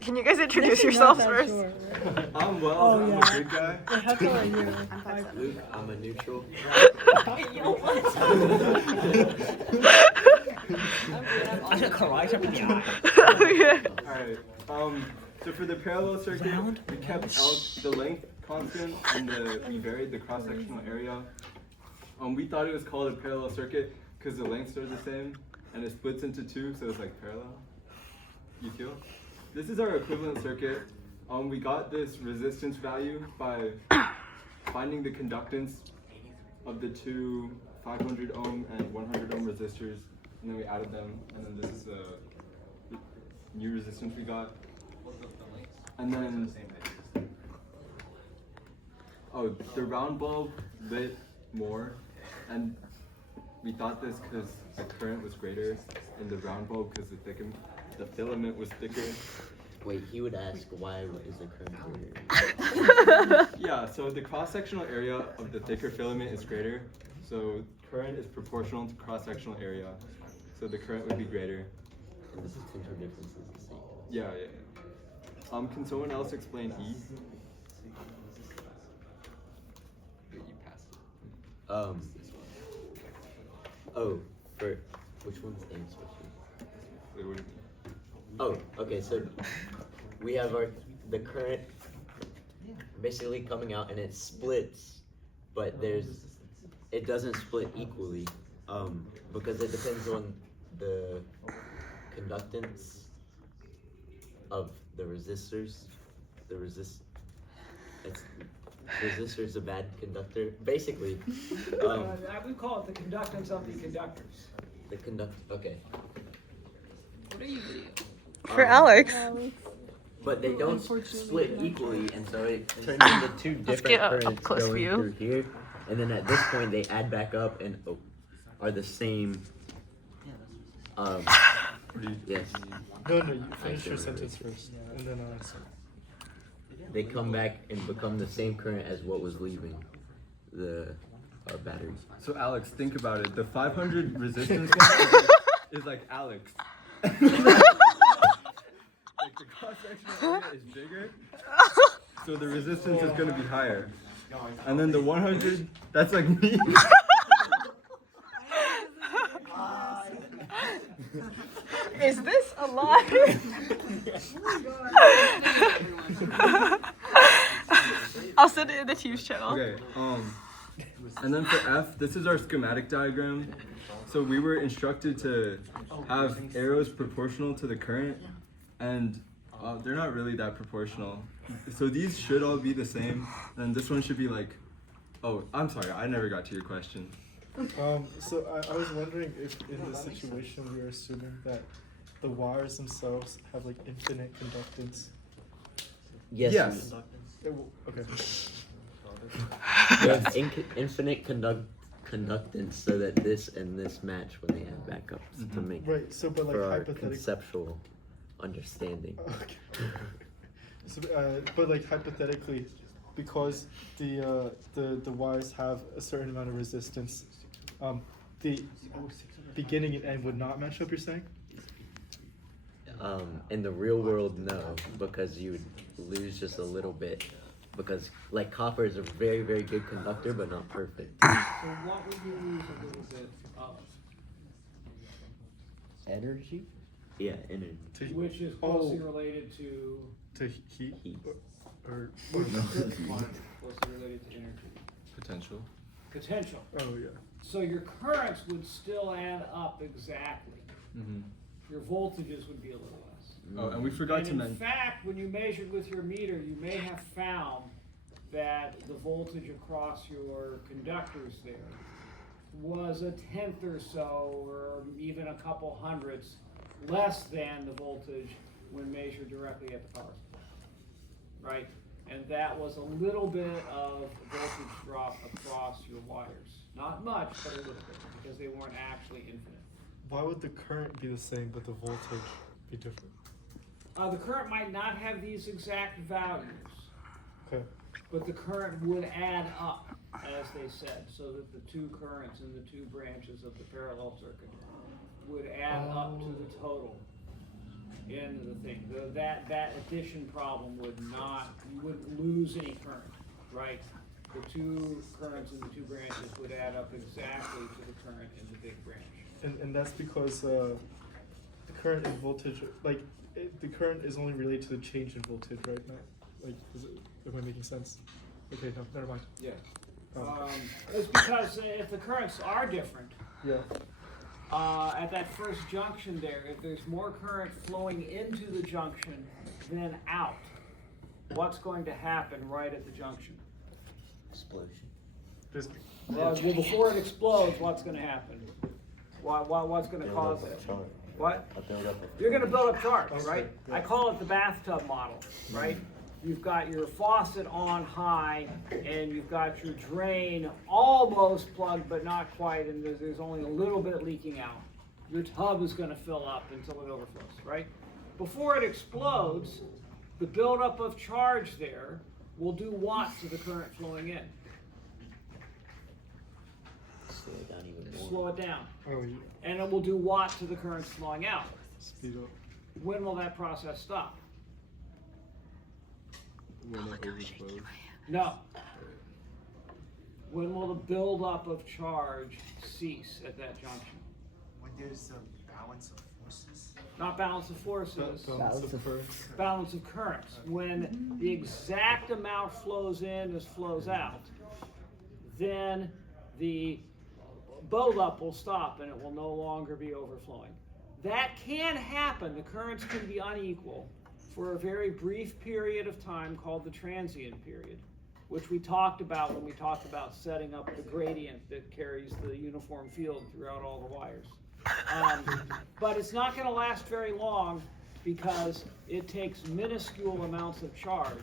Can you guys introduce yourselves first? Sure. I'm Wells. Oh, I'm yeah. a good guy. How tall are you? Luke, I'm a neutral. Okay. Alright. So for the parallel circuit, we kept the length constant and we varied the cross-sectional area. We thought it was called a parallel circuit because the lengths are the same and it splits into two, so it's like parallel. You feel? This is our equivalent circuit. We got this resistance value by finding the conductance of the two 500 ohm and 100 ohm resistors, and then we added them, and then this is the new resistance we got. And then, the round bulb lit more, and we thought this because the current was greater in the round bulb because the filament was thicker. Wait, he would ask, why is the current greater? Yeah, so the cross-sectional area of the thicker filament is greater, so current is proportional to cross-sectional area, so the current would be greater. And the potential difference is the same. Yeah. Can someone else explain E? You passed it. For which one's A especially? Wait, what? Oh, okay, so we have the current basically coming out and it splits, but it doesn't split equally, because it depends on the conductance of the resistors. Resistor's a bad conductor. Basically, I would call it the conductance of the conductors. okay. What are you doing? For Alex. But they don't split equally, and so it turns into two Let's different get a currents close going view. through here. And then at this point, they add back up and are the same. Yes. No, you finish your sentence first, and then I'll answer. They come back and become the same current as what was leaving the battery. So Alex, think about it. The 500 resistance is like Alex. Like the cross-sectional area is bigger, so the resistance is going to be higher. And then the 100, that's like me. Is this alive? I'll send it in the Teams channel. Okay, and then for F, this is our schematic diagram. So we were instructed to have arrows proportional to the current, and they're not really that proportional. So these should all be the same, and this one should be like, oh, I'm sorry, I never got to your question. So I was wondering if in this situation we are assuming that the wires themselves have like infinite conductance. Yes. Okay. They have infinite conductance, so that this and this match when they add back up to make Right. So, but like for our hypothetically. conceptual understanding. Okay. So, but like hypothetically, because the wires have a certain amount of resistance, the beginning and end would not match up. You're saying? In the real world, no, because you would lose just a little bit. Because like copper is a very, very good conductor, but not perfect. So what would you lose a little bit of? Energy? Yeah, energy. Which is closely related to To heat. Or which is closely related to energy. Potential. Potential. oh yeah. So your currents would still add up exactly. Your voltages would be a little less. Oh, and we forgot And to in mention. fact, when you measured with your meter, you may have found that the voltage across your conductors there was a tenth or so, or even a couple hundredths less than the voltage when measured directly at the power supply, right? And that was a little bit of voltage drop across your wires. Not much, but a little bit, because they weren't actually infinite. Why would the current be the same but the voltage be different? The current might not have these exact values, Okay. but the current would add up, as they said, so that the two currents in the two branches of the parallel circuit would add up to the total. in the thing. That addition problem would not, you wouldn't lose any current, right? The two currents in the two branches would add up exactly to the current in the big branch. And that's because the current and voltage, like the current is only related to the change in voltage, right? Not like, am I making sense? Okay, no, never mind. Yeah. Oh. It's because if the currents are different, Yeah. at that first junction there, if there's more current flowing into the junction than out, what's going to happen right at the junction? Explosion. Just Well, before it explodes, what's going to happen? What's going to cause it? What? You're going to build up charge, Okay, right? yeah. I call it the bathtub model, right? You've got your faucet on high, and you've got your drain almost plugged, but not quite, and there's only a little bit leaking out. Your tub is going to fill up until it overflows, right? Before it explodes, the buildup of charge there will do what to the current flowing in? Slow it down even more. Slow it down. oh, yeah. And it will do what to the currents flowing out? Speed up. When will that process stop? When it overflows. No. When will the buildup of charge cease at that junction? When there's a balance of forces. Not balance of forces, Balance of currents. balance of currents. When the exact amount flows in as flows out, then the buildup will stop and it will no longer be overflowing. That can happen. The currents can be unequal for a very brief period of time called the transient period, which we talked about when we talked about setting up the gradient that carries the uniform field throughout all the wires. But it's not going to last very long because it takes minuscule amounts of charge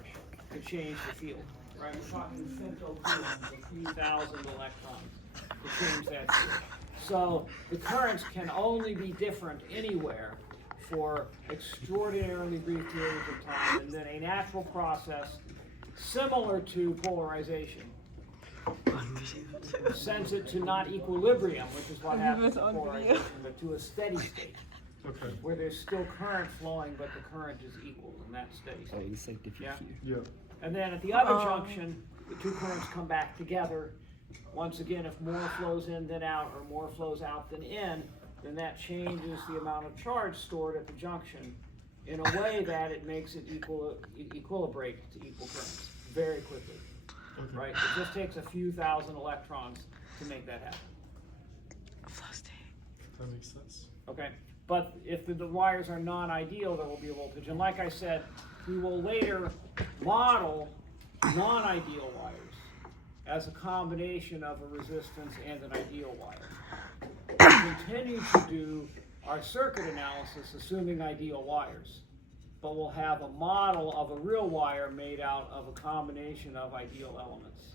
to change the field. Right? We're talking femtogluons, a few thousand electrons to change that field. So the currents can only be different anywhere for extraordinarily brief periods of time, and then a natural process similar to polarization sends it to not equilibrium, which is what happens in polarization, but to a steady state, Okay. where there's still current flowing, but the current is equal in that steady state. Yeah. Yeah. And then at the other junction, the two currents come back together. Once again, if more flows in than out, or more flows out than in, then that changes the amount of charge stored at the junction in a way that it makes it equilibrate to equal currents very quickly. Okay. Right? It just takes a few thousand electrons to make that happen. That makes sense. Okay? But if the wires are non-ideal, there will be a voltage. And like I said, we will later model non-ideal wires as a combination of a resistance and an ideal wire. We continue to do our circuit analysis assuming ideal wires, but we'll have a model of a real wire made out of a combination of ideal elements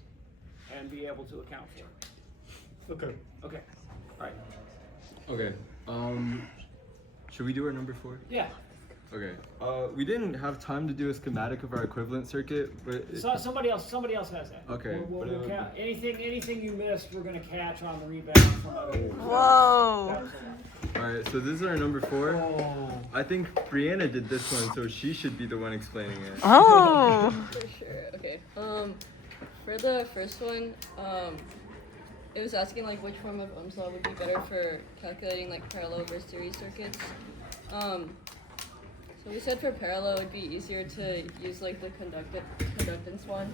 and be able to account for it. Okay. Okay, all right. Okay. Should we do our number 4? Yeah, Okay. We didn't have time to do a schematic of our equivalent circuit, but so somebody else has that. Okay, We'll but, count, anything you missed, we're gonna catch on the rebound from other. Whoa. That's all. all right. So this is our number 4. Oh. I think Brianna did this one, so she should be the one explaining it. Oh. For sure. Okay. For the first one, it was asking like which form of Ohm's law would be better for calculating like parallel versus series circuits. So we said for parallel it'd be easier to use like the conductance one,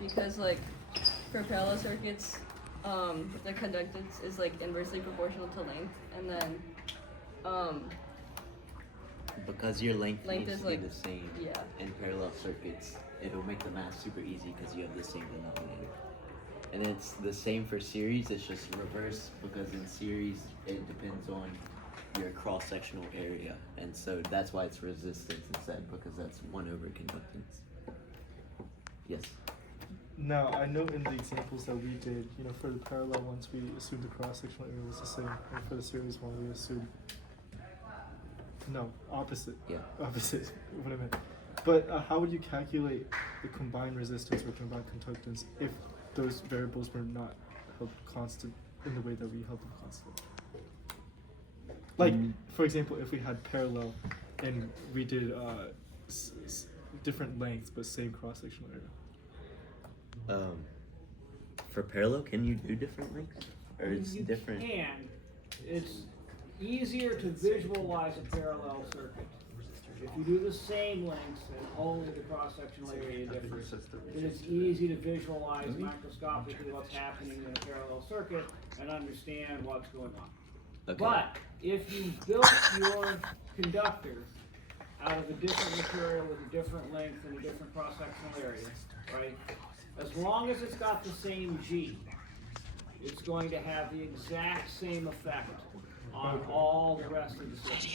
because like for parallel circuits, the conductance is like inversely proportional to length, and then Because your length Length needs is to be like- the same yeah. in parallel circuits, it'll make the math super easy because you have the same denominator. And it's the same for series, it's just reverse because in series it depends on your cross-sectional area. And so that's why it's resistance instead, because that's 1 over conductance. Yes. Now, I know in the examples that we did, you know, for the parallel ones, we assumed the cross-sectional area was the same, and for the series one, we assumed no, opposite. Yeah. Opposite. What I meant. But how would you calculate the combined resistance or combined conductance if those variables were not held constant in the way that we held them constant? Like, for example, if we had parallel and we did different lengths but same cross sectional area. For parallel, can you do different lengths? Or it's You different? can. It's easier to visualize a parallel circuit. If you do the same lengths and only the cross-sectional area differs, then it's easy to visualize microscopically what's happening in a parallel circuit and understand what's going on. Okay. But if you built your conductor out of a different material with a different length and a different cross-sectional area, right? As long as it's got the same G, it's going to have the exact same effect on all the rest of the system.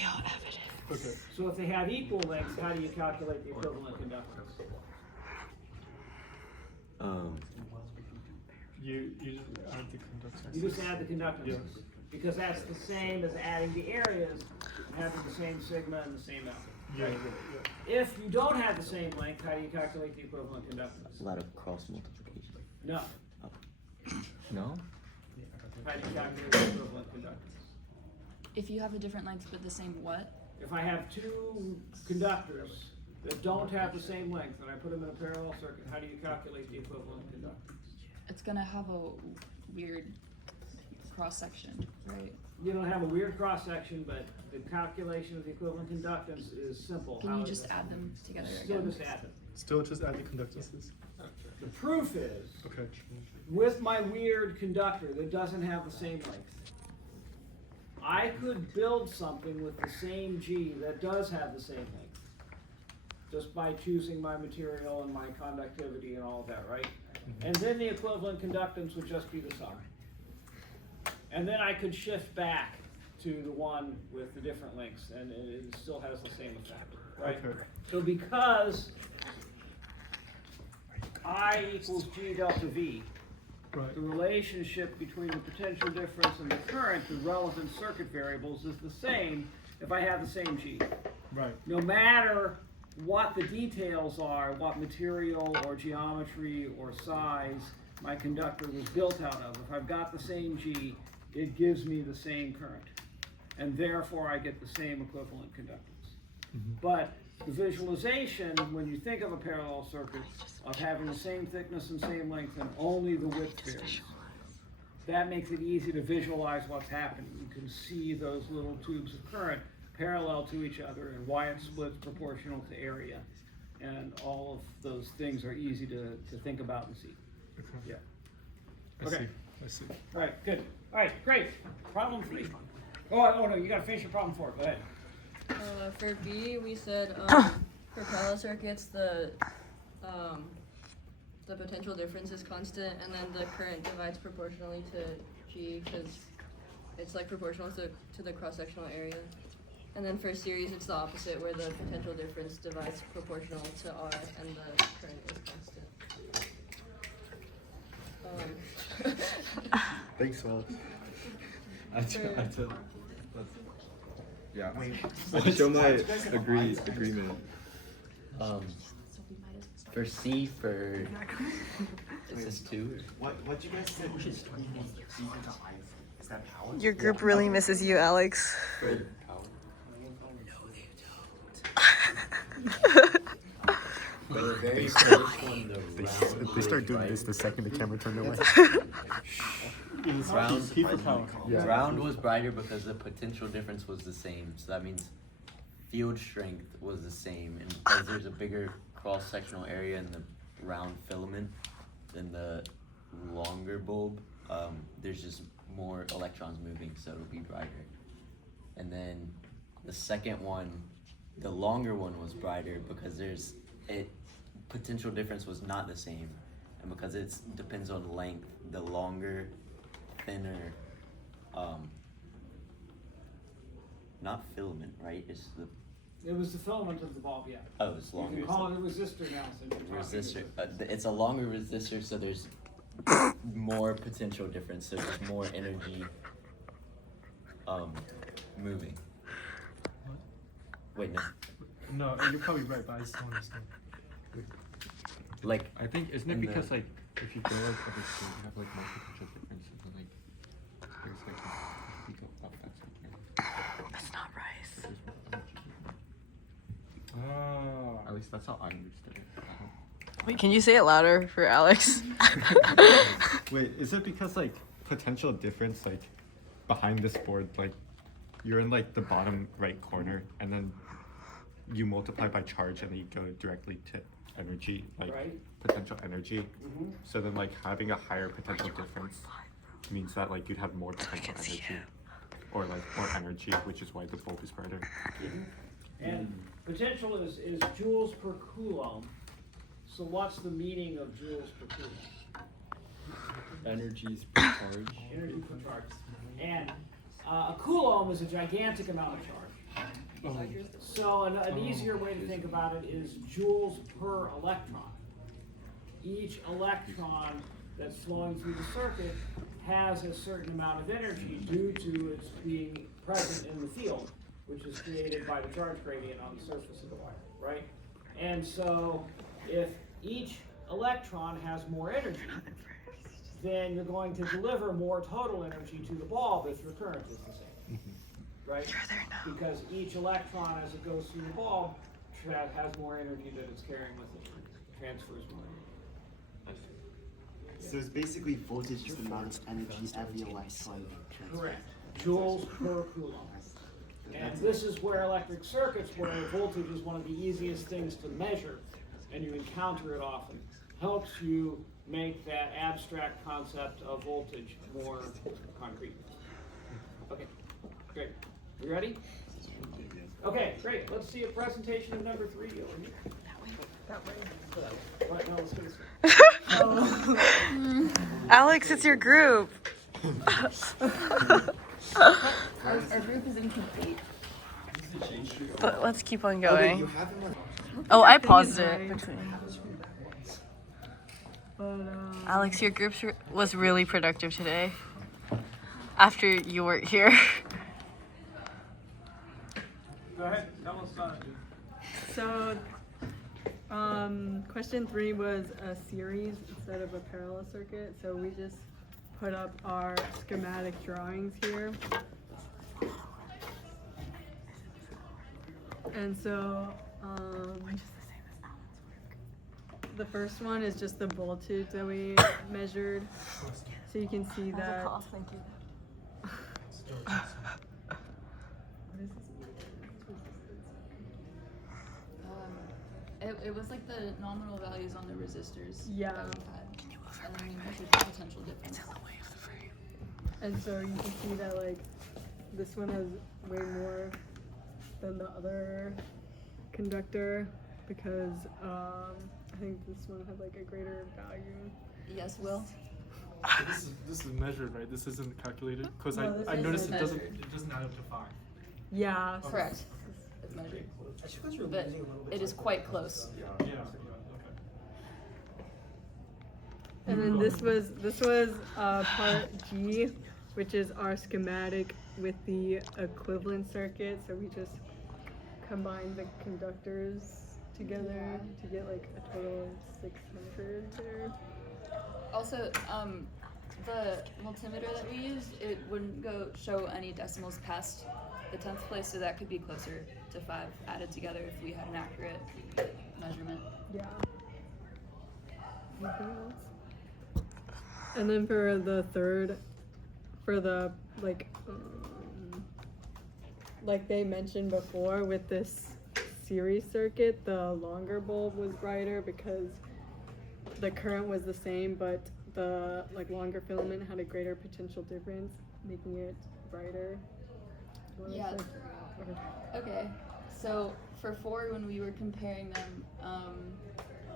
Okay. So if they have equal lengths, how do you calculate the equivalent conductance? You just add the conductance. You just add the conductance. Yes. Because that's the same as adding the areas and having the same sigma and the same alpha. Yeah, Right? yeah. If you don't have the same length, how do you calculate the equivalent conductance? A lot of cross multiplication. No. No? How do you calculate the equivalent conductance? If you have a different length but the same what? If I have two conductors that don't have the same length and I put them in a parallel circuit, how do you calculate the equivalent conductance? It's gonna have a weird cross section, right? You don't have a weird cross section, but the calculation of the equivalent conductance is simple. Can How you is just it? add them together Still again? just add them. Still just add the conductances. The proof is, Okay. with my weird conductor that doesn't have the same length, I could build something with the same G that does have the same length, just by choosing my material and my conductivity and all of that, right? And then the equivalent conductance would just be the sum. And then I could shift back to the one with the different lengths, and it still has the same effect, right? Okay. So because I equals G delta V, Right. the relationship between the potential difference and the current, the relevant circuit variables, is the same if I have the same G. Right. No matter what the details are, what material or geometry or size my conductor was built out of, if I've got the same G, it gives me the same current. And therefore I get the same equivalent conductance. But the visualization, when you think of a parallel circuit, of having the same thickness and same length and only the width varies, that makes it easy to visualize what's happening. You can see those little tubes of current parallel to each other and why it splits proportional to area. And all of those things are easy to think about and see. Okay. Yeah. I Okay. see. I see. All right, good. All right, great. Problem 3. Oh no, you gotta finish your problem 4. Go ahead. For B, we said for parallel circuits the potential difference is constant, and then the current divides proportionally to G because it's like proportional to the cross-sectional area. And then for series, it's the opposite, where the potential difference divides proportional to R, and the current is constant. Thanks, Alex. Yeah. I show my agreement. For C, for is this 2? What you guys said? Is that power? Your group really misses you, Alex. For For the very first one, the round They start was doing this the second the camera turned away. Round, P for power. Yeah. round was brighter because the potential difference was the same. So that means field strength was the same. And because there's a bigger cross-sectional area in the round filament than the longer bulb, there's just more electrons moving, so it'll be brighter. And then the second one, the longer one was brighter because potential difference was not the same. And because it depends on length, the longer, thinner, not filament, right? It's the, It was the filament of the bulb, yeah. oh, it's You longer. can call it a resistor now since you're talking Resistor. It's a longer resistor, so there's more potential difference. So there's more energy moving. Wait, no. No, you're probably right, but I just don't understand. Like, I think isn't it in because the- like if you go like over here, you have like more potential differences and like there's like a peak of that something. That's not rice. At least that's how I understood it. I don't- Wait, can you say it louder for Alex? Wait, is it because like potential difference like behind this board, like you're in like the bottom right corner and then you multiply by charge and then you go directly to energy, like Right. potential energy. Mhm. So then like having a higher potential difference means that like you'd have more potential energy. Or like more energy, which is why the bulb is brighter. And potential is joules per coulomb. So what's the meaning of joules per coulomb? Energies per charge. Energy per charge. And a coulomb is a gigantic amount of charge. So an easier way to think about it is joules per electron. Each electron that's flowing through the circuit has a certain amount of energy due to its being present in the field, which is created by the charge gradient on the surface of the wire, right? And so if each electron has more energy, then you're going to deliver more total energy to the bulb if your current is the same, right? Because each electron as it goes through the bulb has more energy that it's carrying with it, transfers more energy. So it's basically voltage is the amount of energy every electron transfers. Correct. Joules per coulomb. And this is where electric circuits, where voltage is one of the easiest things to measure, and you encounter it often, helps you make that abstract concept of voltage more concrete. Okay, great. You ready? Okay, great. Let's see a presentation of number 3 over here. That way. Right, no, let's do this one. Alex, it's your group. Our group is incomplete. But let's keep on going. Oh, I paused it. Alex, your group was really productive today. After you weren't here. Go ahead, tell us So, question 3 was a series instead of a parallel circuit. So we just put up our schematic drawings here. And so, the first one is just the voltage that we measured. So you can see that. It was like the nominal values on the resistors Yeah. that we had. And then we measured the potential difference. And so you can see that like this one has way more than the other conductor because I think this one had like a greater value. Yes, Will? This is measured, right? This isn't calculated because No, this I noticed isn't it doesn't add up to 5. Yeah. so- Correct. It's measured. But it is quite close. Yeah. And then this was part G, which is our schematic with the equivalent circuit. So we just combined the conductors together to get like a total of 600 there. Also, the multimeter that we used, it wouldn't show any decimals past the 10th place, so that could be closer to 5 added together if we had an accurate measurement. Yeah. Anything else? And then for the third, for the like they mentioned before with this series circuit, the longer bulb was brighter because the current was the same, but the longer filament had a greater potential difference, making it brighter. Yeah. Okay. So for 4, when we were comparing them,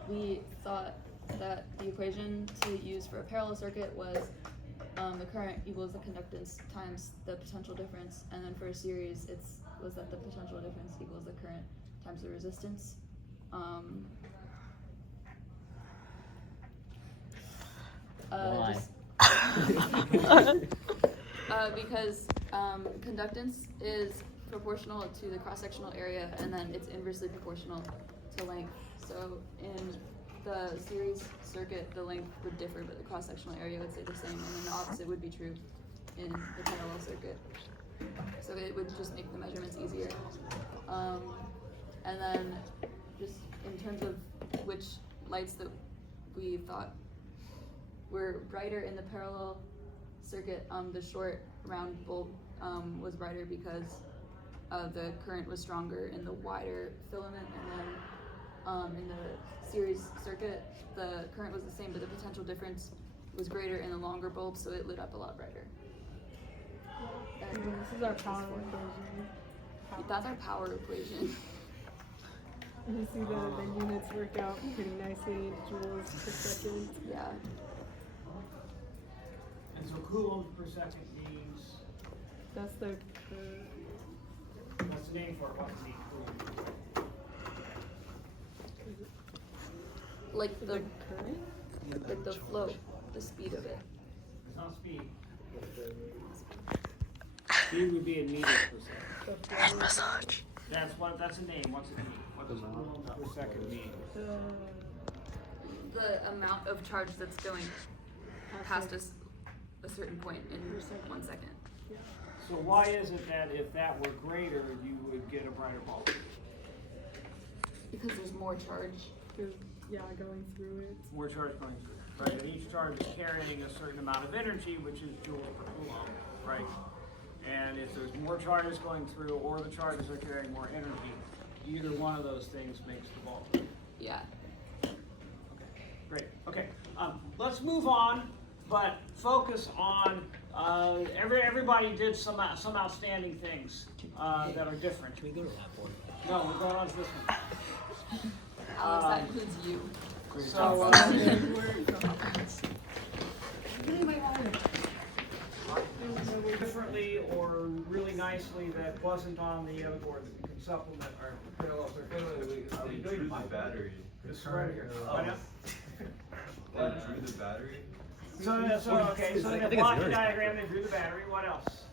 we thought that the equation to use for a parallel circuit was the current equals the conductance times the potential difference, and then for a series, was that the potential difference equals the current times the resistance. Why? Because conductance is proportional to the cross-sectional area, and then it's inversely proportional to length. So in the series circuit, the length would differ, but the cross-sectional area would stay the same, and then the opposite would be true in the parallel circuit. So it would just make the measurements easier. And then just in terms of which lights that we thought were brighter in the parallel circuit, the short round bulb was brighter because the current was stronger in the wider filament, and then in the series circuit, the current was the same, but the potential difference was greater in the longer bulb, so it lit up a lot brighter. This is our power equation. That's our power equation. You see the units work out pretty nicely in joules per second. Yeah. And so coulombs per second means, That's the what's the name for it? What's the coulomb? Like the current. like the flow, the speed of it. It's not speed. Speed would be in meters per second. Massage. That's a name. What's it mean? What does coulombs per second mean? The amount of charge that's going past us a certain point in 1 second. So why is it that if that were greater, you would get a brighter bulb? Because there's more charge. Yeah, going through it. More charge going through, right? And each charge is carrying a certain amount of energy, which is joules per coulomb, right? And if there's more charges going through, or the charges are carrying more energy, either one of those things makes the bulb. Yeah. Great. Okay. Let's move on, but focus on everybody did some outstanding things that are different. Can we go to that board? No, we're going on to this one. Alex, that includes you. So, differently or really nicely that wasn't on the other board that we can supplement our parallel circuit. Are we doing the battery? This right here. Why not? They drew the battery. So okay, so they blocked the diagram, they drew the battery, what else?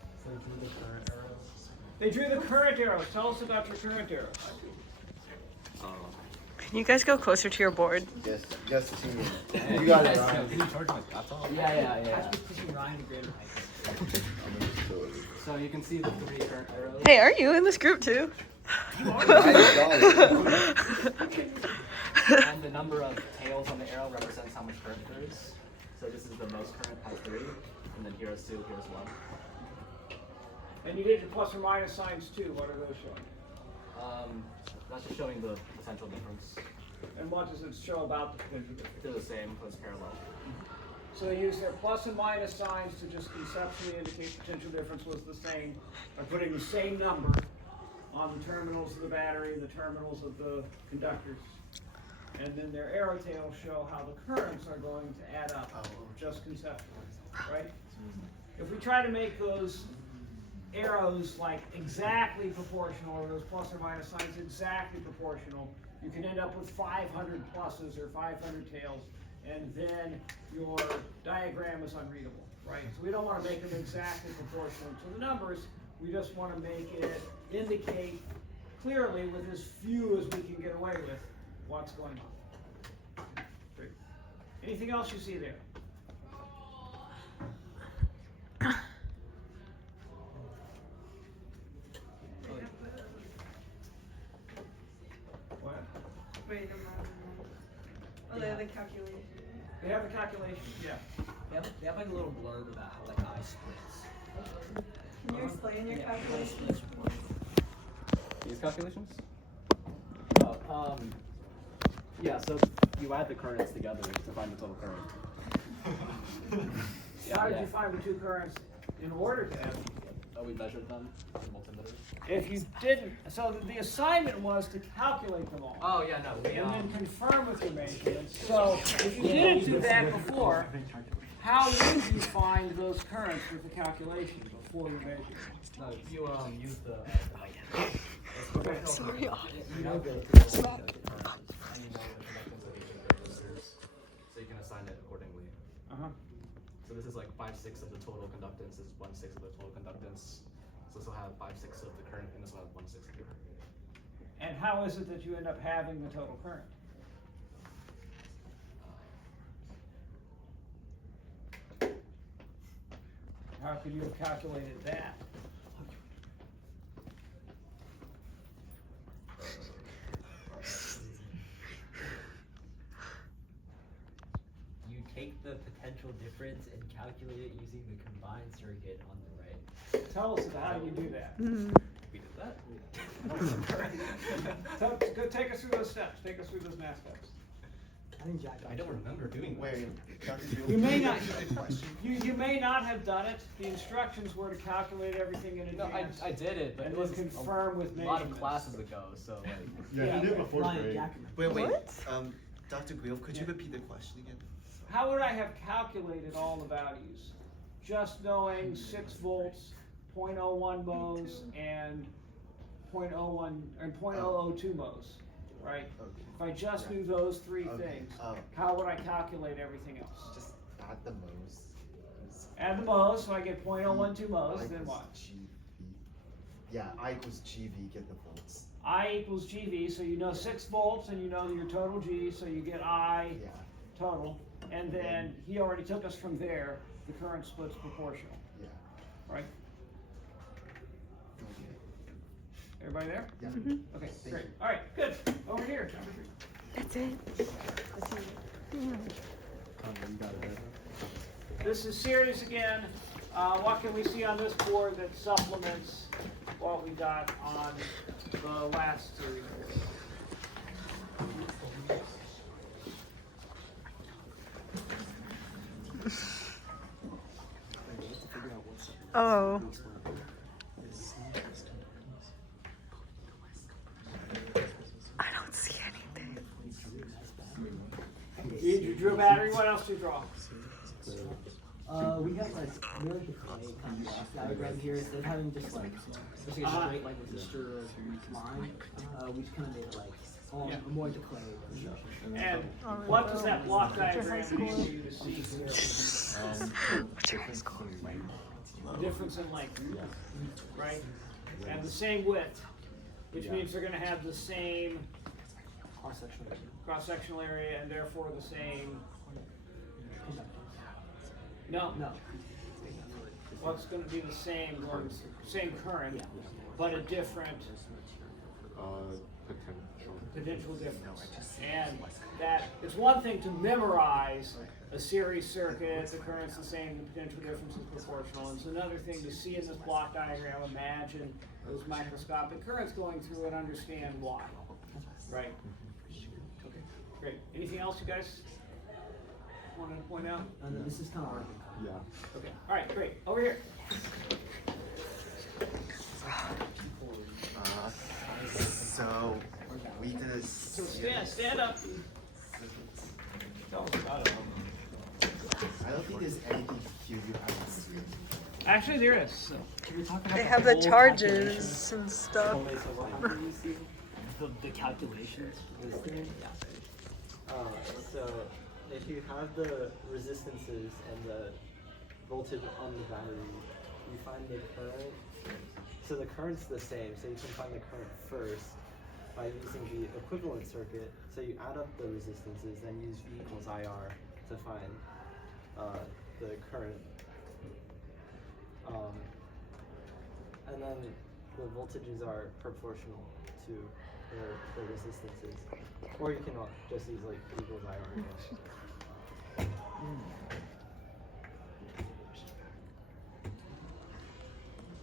They drew the current arrows. Tell us about your current arrows. Can you guys go closer to your board? Yes, you got it, Ryan. Can you charge my laptop? Yeah. Pushing Ryan to greater height. So you can see the 3 current arrows. Hey, are you in this group too? And the number of tails on the arrow represents how much current there is. So this is the most current has 3, and then here's 2, here's 1. And you did your plus or minus signs too. What are those showing? That's just showing the potential difference. And what does it show about the potential difference? They're the same, but it's parallel. So they used their plus and minus signs to just conceptually indicate potential difference was the same by putting the same number on the terminals of the battery and the terminals of the conductors. And then their arrow tails show how the currents are going to add up, just conceptually, right? If we try to make those arrows like exactly proportional, or those plus or minus signs exactly proportional, you can end up with 500 pluses or 500 tails, and then your diagram is unreadable, right? So we don't want to make them exactly proportional to the numbers. We just want to make it indicate clearly, with as few as we can get away with, what's going on. Great. Anything else you see there? What? Wait a moment. Oh, they have the calculation. They have the calculation, yeah. They have like a little blurb about how like I splits. Can you explain your calculation? These calculations? Yeah, so you add the currents together to find the total current. How did you find the two currents in order to add them? We measured them in multimeters. If you didn't, so the assignment was to calculate them all. Oh yeah, no, we And then confirm with your measurements. So if you didn't do that before, how did you find those currents with the calculation before you measured? no, you use the Okay. Sorry, you know the and you know the conductance of each resistors, so you can assign it accordingly. Uh-huh. So this is like 5/6 of the total conductance is 1/6 of the total conductance. So this will have 5/6 of the current, and this will have 1/6 of the current. And how is it that you end up having the total current? How could you have calculated that? take the potential difference and calculate it using the combined circuit on the right. Tell us how you do that. We did that? Go take us through those steps. Take us through those math steps. I don't remember doing Wait, You may not. You may not have done it. The instructions were to calculate everything in No, advance. I did it, but and it was then confirm with a lot of measurements. classes ago, so like. Yeah, he did before grade. Wait. What? Dr. Guelph, could you repeat the question again? How would I have calculated all the values? Just knowing 6 volts, 0.01 mhos, and 0.01 and 0.002 mhos, right? If I just knew those 3 things, how would I calculate everything else? Just add the mhos. Add the mhos, so I get 0.012 mhos, then what? GV. Yeah, I equals GV, get the volts. I equals GV, so you know 6 volts and you know your total G, so you get I Yeah. total. And then he already took us from there, the current split's proportional, Yeah. right? Okay. Everybody there? Yeah. Okay, great. All right, good. Over here, number 3. That's it. This is series again. What can we see on this board that supplements what we got on the last series? Oh. I don't see anything. You drew a battery. What else did you draw? We have like really the clay kind of block diagram here. Instead of having just like a straight like resistor line, we just kind of made it like more to clay. And what does that block diagram mean to you to see? The difference in length, right? And the same width, which means they're going to have the same cross-sectional area and therefore the same. No. Well, it's going to be the same current, but a different potential difference. And that it's one thing to memorize a series circuit, the current's the same, the potential difference is proportional. It's another thing to see in this block diagram, imagine those microscopic currents going through and understand why. Right? Okay, great. Anything else you guys wanted to point out? This is kind of hard. Yeah. Okay, all right, great. Over here. So we did a So stand up. Tell us about it. I don't think there's anything here you haven't seen. Actually, there is. So. Can we talk about They have the whole charges and stuff. the calculations for this thing? So if you have the resistances and the voltage on the battery, you find the current. So the current's the same, so you can find the current first by using the equivalent circuit. So you add up the resistances, then use V equals IR to find the current. And then the voltages are proportional to the resistances. Or you can just use like V equals IR again.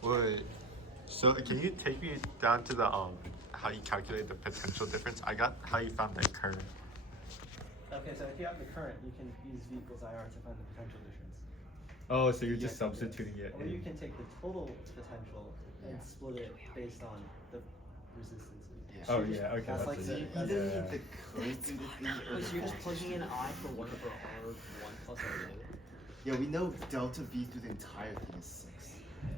Wait. So can you take me down to the how you calculate the potential difference? I got how you found the current. Okay, so if you have the current, you can use V equals IR to find the potential difference. Oh, so you're just substituting it Or in. you can take the total potential and split it based on the resistances. Oh yeah, okay. That's like it. the, You that's didn't yeah. need the current to the thing or So the you're just voltage. plugging in I for 1 over R1 plus R2? Yeah, we know delta V through the entire thing is 6.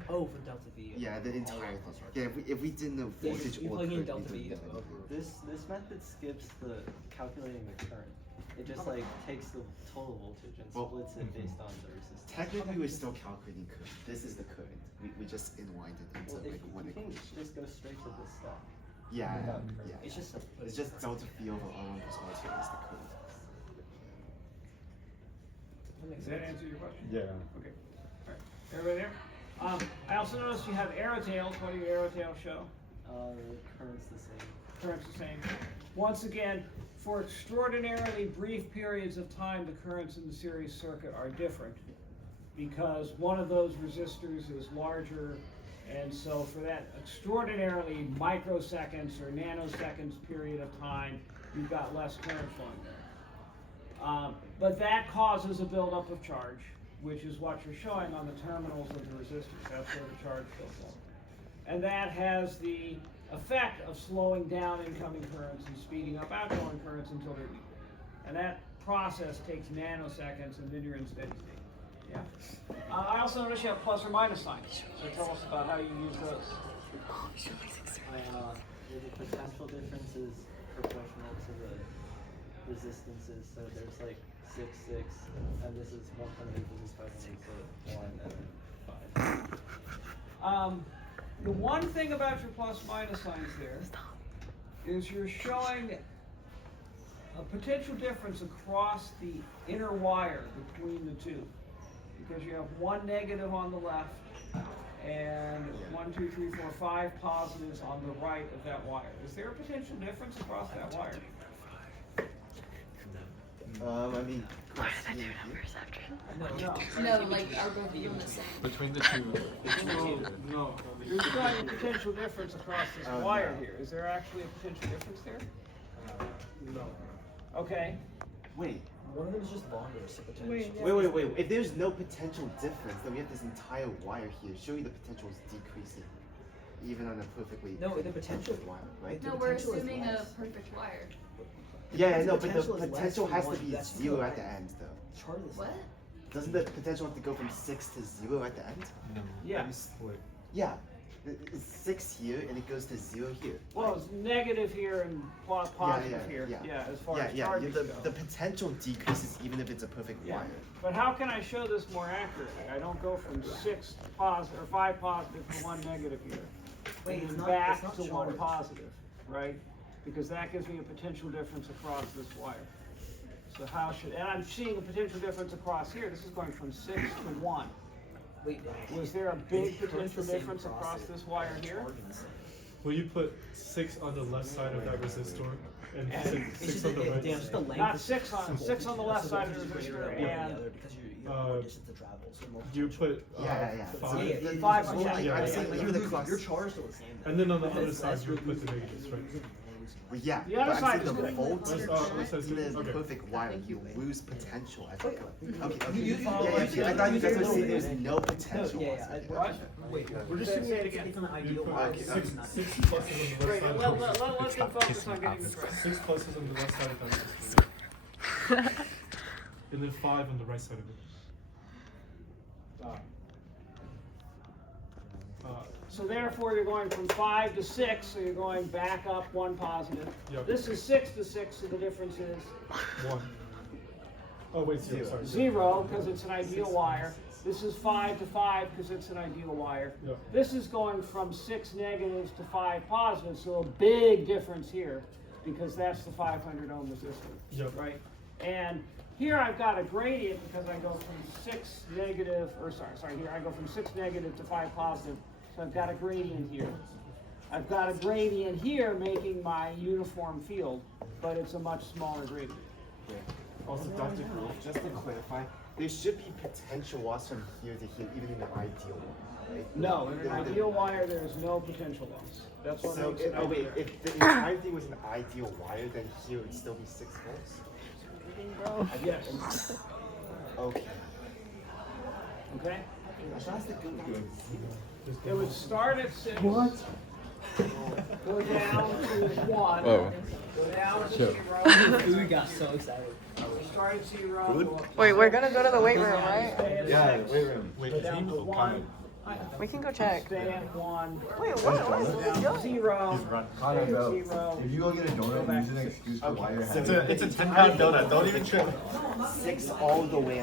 Oh, for delta V. Yeah, the entire thing. Yeah, if we didn't know Yeah, voltage you or plug in current, delta we V wouldn't know. over. This method skips the calculating the current. It just like takes the total voltage and Well, splits it based on the resistance. Technically, we're still calculating current. This is the current. We just inlined it into Well, if like one you can equation. just go straight to this step. Yeah, without yeah. It's just It's just delta V over R1 plus R2 is the current. Does that answer your question? Yeah. Okay. All right. Everybody there? I also noticed you have arrow tails. What do your arrow tails show? The current's the same. Current's the same. Once again, for extraordinarily brief periods of time, the currents in the series circuit are different because one of those resistors is larger, and so for that extraordinarily microseconds or nanoseconds period of time, you've got less current flowing there. But that causes a buildup of charge, which is what you're showing on the terminals of the resistors. That's where the charge builds up. And that has the effect of slowing down incoming currents and speeding up outgoing currents until they're equal. And that process takes nanoseconds, and then you're in steady state. Yeah. I also noticed you have plus or minus signs. So tell us about how you use those. The potential difference is proportional to the resistances. So there's like 6, 6, and this is 1.8, this is 5.8, so 1 and then 5. The one thing about your plus minus signs there is you're showing a potential difference across the inner wire between the two. Because you have one negative on the left and 1, 2, 3, 4, 5 positives on the right of that wire. Is there a potential difference across that wire? I mean, No, like are both of them the same? Between the two. No. You're showing a potential difference across this wire here. Is there actually a potential difference there? No. Okay. wait. One of them is just longer, so potential. Wait. If there's no potential difference, then we have this entire wire here. Surely the potential is decreasing, even on a perfectly No, the potential wire, right? No, we're assuming a perfect wire. Yeah, no, but the potential is less potential than has to one. be That's 0 the at the right. end, though. Chart is What? Doesn't the potential have to go from 6 to 0 at the end? No. Yeah. Yeah. It's 6 here, and it goes to 0 here. Well, it's negative here and positive here. Yeah. As far as Yeah, charges the go. potential decreases even if it's a perfect Yeah. wire. But how can I show this more accurately? I don't go from 6 positive or 5 positive to 1 negative here. Wait, and it's then not- back it's not to 1 charged. positive, right? Because that gives me a potential difference across this wire. So how should, and I'm seeing a potential difference across here. This is going from 6 to 1. Wait, Was there a big It's the potential same difference across process. this wire here? Will you put 6 on the left side of that resistor and And 6 on the right? just the length. Not is 6 on simple. 6 on the left So side of the voltage is greater resistor on one than and the other because you have more distance to travel. So more You put Yeah. 5. Yeah, yeah, 5 yeah, on yeah, that. yeah, I'm yeah, saying yeah, even yeah. the cross- Your charge is still the same. though. And then on the Because other side, that's you what put the you're negatives, right? using. Well, yeah. The other but side I'm is saying the good. voltage, It says even in a okay. perfect wire, you lose potential. I think. Okay. You follow Yeah. I thought you guys were saying there's no No, potential. yeah. What? Wait, We're just saying it again. It's an You ideal put wire. Okay, 6 not- pluses on the Great. left Let's side. get focused on getting this right. 6 pluses on the left side of that resistor. And then 5 on the right side of it. So therefore, you're going from 5 to 6, so you're going back up 1 positive. Yep. This is 6 to 6, so the difference is 1. Oh wait, 0. Sorry. 0 because it's an ideal wire. This is 5 to 5 because it's an ideal wire. Yep. This is going from 6 negatives to 5 positives, so a big difference here because that's the 500 ohm resistor, Yep. right? And here I've got a gradient because I go from 6 negative, or sorry, here I go from 6 negative to 5 positive, so I've got a gradient here. I've got a gradient here making my uniform field, but it's a much smaller gradient. Also, Dr. Grove, just to clarify, there should be potential loss from here to here, even in the ideal one, right? No, in an ideal wire, there is no potential loss. That's what So, makes it ideal. if the entire thing was an ideal wire, then here would still be 6 volts? Yes. Okay. Okay? That's the good news. It would start at 6. What? Go down to 1. Oh. Go down to Sure. 0. We got so excited. Start at 0. Go up to Wait, we're gonna 6, go to the weight room, go down, right? stay at Yeah, 6, wait room. Go down to 1. We can go check. Stay at 1. Wait, what is Go this down to doing? 0. Connor, Stay at no. 0. If you go get a Go donut, back use an to 6. excuse for why you're So having It's a 10-pound donut. Don't even trip. 6 all the way